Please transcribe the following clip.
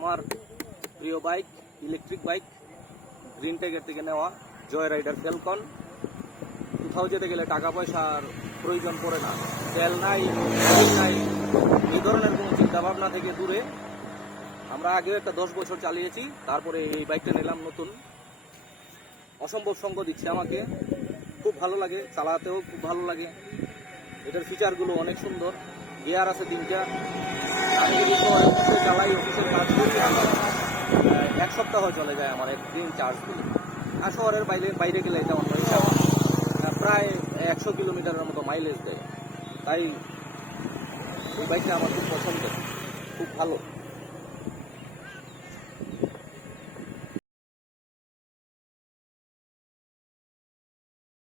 আমার প্রিয় bike electric bike green টেকের থেকে নেওয়া জয় রাইডার ফেলকন কোথাও যেতে গেলে টাকা পয়সার প্রয়োজন পড়ে না। তেল নাই নাই এই ধরনের কোনো চিন্তাভাবনা থেকে দূরে। আমরা আগেও একটা দশ বছর চালিয়েছি, তারপরে এই বাইকটা নিলাম নতুন। অসম্ভব সঙ্গ দিচ্ছে আমাকে। খুব ভালো লাগে, চালাতেও খুব ভালো লাগে। এটার ফিচারগুলো অনেক সুন্দর। গিয়ার আছে তিনটা। চালাই অফিসের এক সপ্তাহ চলে যায় আমার একদিন চার্জ দিলে আর শহরের বাইরে বাইরে গেলে এটা অন্য হিসাব। প্রায় একশো কিলোমিটারের মতো মাইলেজ দেয়। তাই এই বাইকটা আমার খুব পছন্দ খুব ভালো।